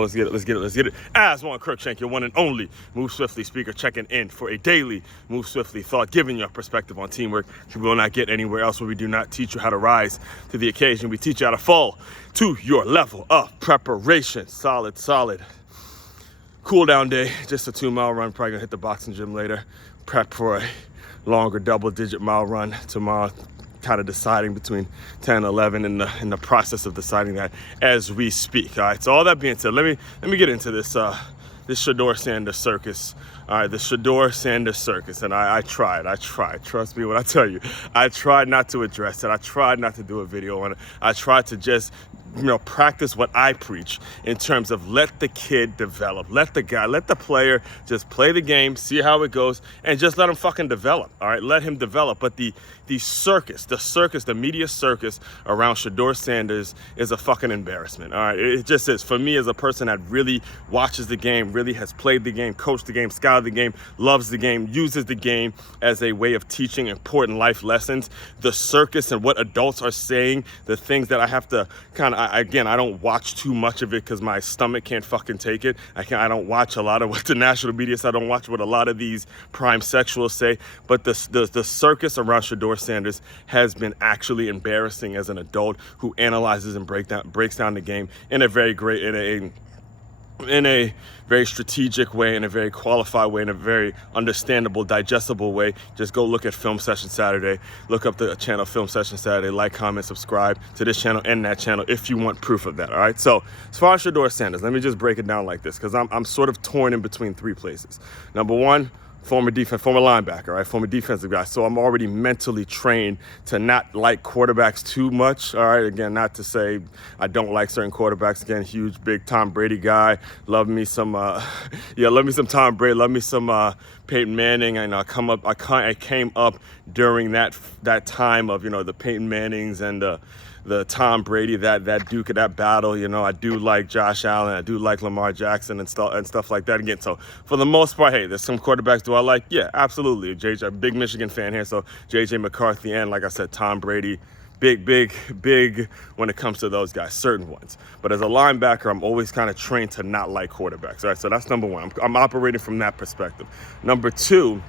Let's get it. As one Crookshank, your one and only Move Swiftly speaker, checking in for a daily Move Swiftly thought, giving you a perspective on teamwork you will not get anywhere else, where we do not teach you how to rise to the occasion. We teach you how to fall to your level of preparation. Solid. Cool down day, just a 2-mile run. Probably gonna hit the boxing gym later. Prep for a longer double-digit mile run tomorrow. Kind of deciding between 10 and 11 in the process of deciding that as we speak. All right, so all that being said, let me get into this Shedeur Sanders circus. All right, the Shedeur Sanders circus. And I tried. Trust me when I tell you. I tried not to address it. I tried not to do a video on it. I tried to just, practice what I preach in terms of let the kid develop. Let the player just play the game, see how it goes, and just let him fucking develop. All right, let him develop. But the media circus around Shedeur Sanders is a fucking embarrassment. All right, it just is. For me, as a person that really watches the game, really has played the game, coached the game, scouted the game, loves the game, uses the game as a way of teaching important life lessons, the circus and what adults are saying, the things that I have to I don't watch too much of it because my stomach can't fucking take it. I don't watch a lot of what the national media says. I don't watch what a lot of these prime sexuals say. But the circus around Shedeur Sanders has been actually embarrassing as an adult who analyzes and breaks down the game in a very very strategic way, in a very qualified way, in a very understandable, digestible way. Just go look at Film Session Saturday. Look up the channel Film Session Saturday. Like, comment, subscribe to this channel and that channel if you want proof of that, all right? So as far as Shedeur Sanders, let me just break it down like this, because I'm sort of torn in between three places. Number one, former linebacker, right? Former defensive guy. So I'm already mentally trained to not like quarterbacks too much, all right? Again, not to say I don't like certain quarterbacks. Again, huge, big Tom Brady guy. Love me some Tom Brady. Love me some Peyton Manning. I came up during that time of, the Peyton Mannings and the Tom Brady, that Duke of that battle. I do like Josh Allen. I do like Lamar Jackson and stuff like that. Again, so for the most part, hey, there's some quarterbacks do I like? Yeah, absolutely. JJ, big Michigan fan here, so JJ McCarthy and, like I said, Tom Brady. Big when it comes to those guys, certain ones. But as a linebacker, I'm always kind of trained to not like quarterbacks. All right, so that's number one. I'm operating from that perspective. Number two,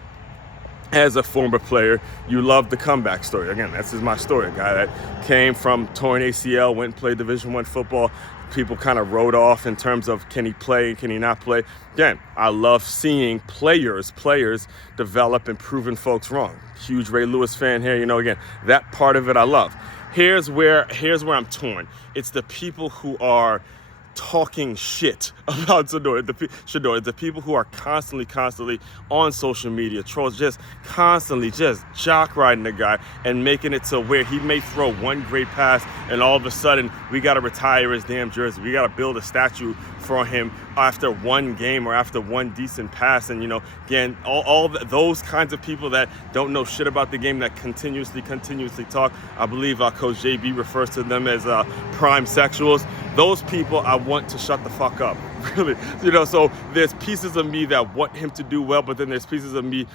as a former player, you love the comeback story. Again, this is my story. A guy that came from torn ACL, went and played Division I football. People kind of wrote off in terms of can he play, can he not play. Again, I love seeing players develop and proving folks wrong. Huge Ray Lewis fan here. Again, that part of it I love. Here's where I'm torn. It's the people who are talking shit about Shedeur, the people who are constantly on social media, trolls, just constantly just jock riding the guy and making it to where he may throw one great pass and all of a sudden we got to retire his damn jersey. We got to build a statue for him after one game or after one decent pass. And, again, all those kinds of people that don't know shit about the game, that continuously talk. I believe Coach JB refers to them as prime sexuals. Those people I want to shut the fuck up, really. So there's pieces of me that want him to do well, but then there's pieces of me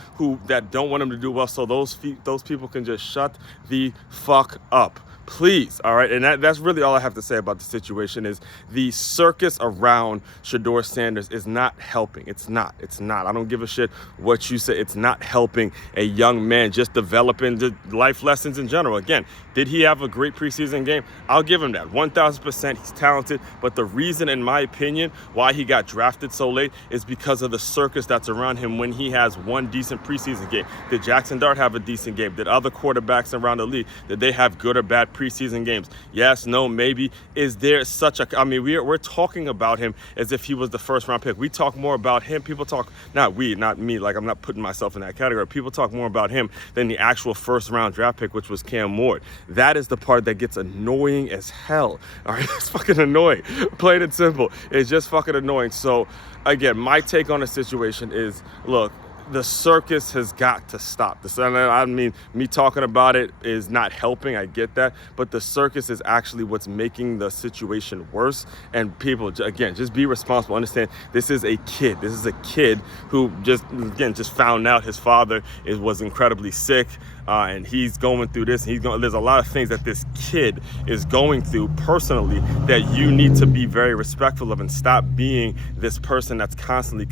that don't want him to do well. So those people can just shut the fuck up, please. All right, and that's really all I have to say about the situation. Is the circus around Shedeur Sanders is not helping. It's not. I don't give a shit what you say. It's not helping a young man just developing the life lessons in general. Again, did he have a great preseason game? I'll give him that. 1,000%. He's talented. But the reason, in my opinion, why he got drafted so late is because of the circus that's around him when he has one decent preseason game. Did Jackson Dart have a decent game? Did other quarterbacks around the league, did they have good or bad preseason games? Yes, no, maybe. Is there such a... we're talking about him as if he was the first round pick. We talk more about him. People talk... not me. Like, I'm not putting myself in that category. People talk more about him than the actual first round draft pick, which was Cam Ward. That is the part that gets annoying as hell. All right, it's fucking annoying. Plain and simple. It's just fucking annoying. So, again, my take on the situation is, look, the circus has got to stop. I mean, me talking about it is not helping. I get that. But the circus is actually what's making the situation worse. And people, again, just be responsible. Understand this is a kid. This is a kid who just found out his father was incredibly sick. And he's going through this. There's a lot of things that this kid is going through personally that you need to be very respectful of and stop being this person that's constantly,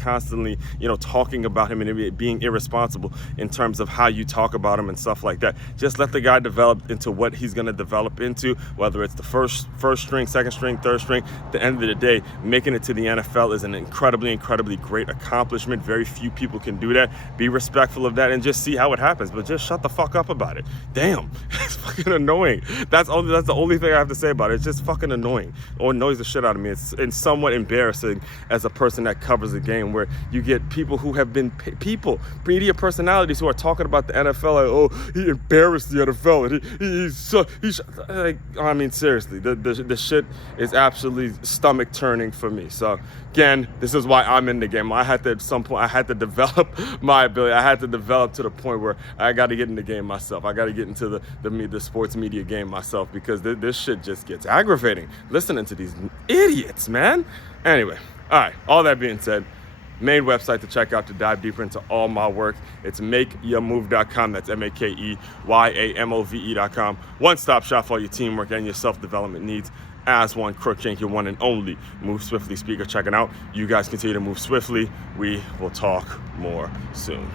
talking about him and being irresponsible in terms of how you talk about him and stuff like that. Just let the guy develop into what he's going to develop into, whether it's the first string, second string, third string. At the end of the day, making it to the NFL is an incredibly great accomplishment. Very few people can do that. Be respectful of that and just see how it happens, but just shut the fuck up about it. Damn, it's fucking annoying. That's the only thing I have to say about it. It's just fucking annoying. Or annoys the shit out of me. It's somewhat embarrassing as a person that covers the game, where you get people who have been media personalities who are talking about the NFL like, oh, he embarrassed the NFL. I mean, seriously, the shit is absolutely stomach turning for me. So again, this is why I'm in the game. At some point, I had to develop my ability. I had to develop to the point where I got to get in the game myself. I got to get into the sports media game myself, because this shit just gets aggravating listening to these idiots, man. Anyway, all right, all that being said, main website to check out to dive deeper into all my work, it's makeyourmove.com. That's makeyourmove.com. One-stop shop for all your teamwork and your self-development needs. As one, Crookshank, your one and only Move Swiftly speaker. Checking out. You guys continue to move swiftly. We will talk more soon.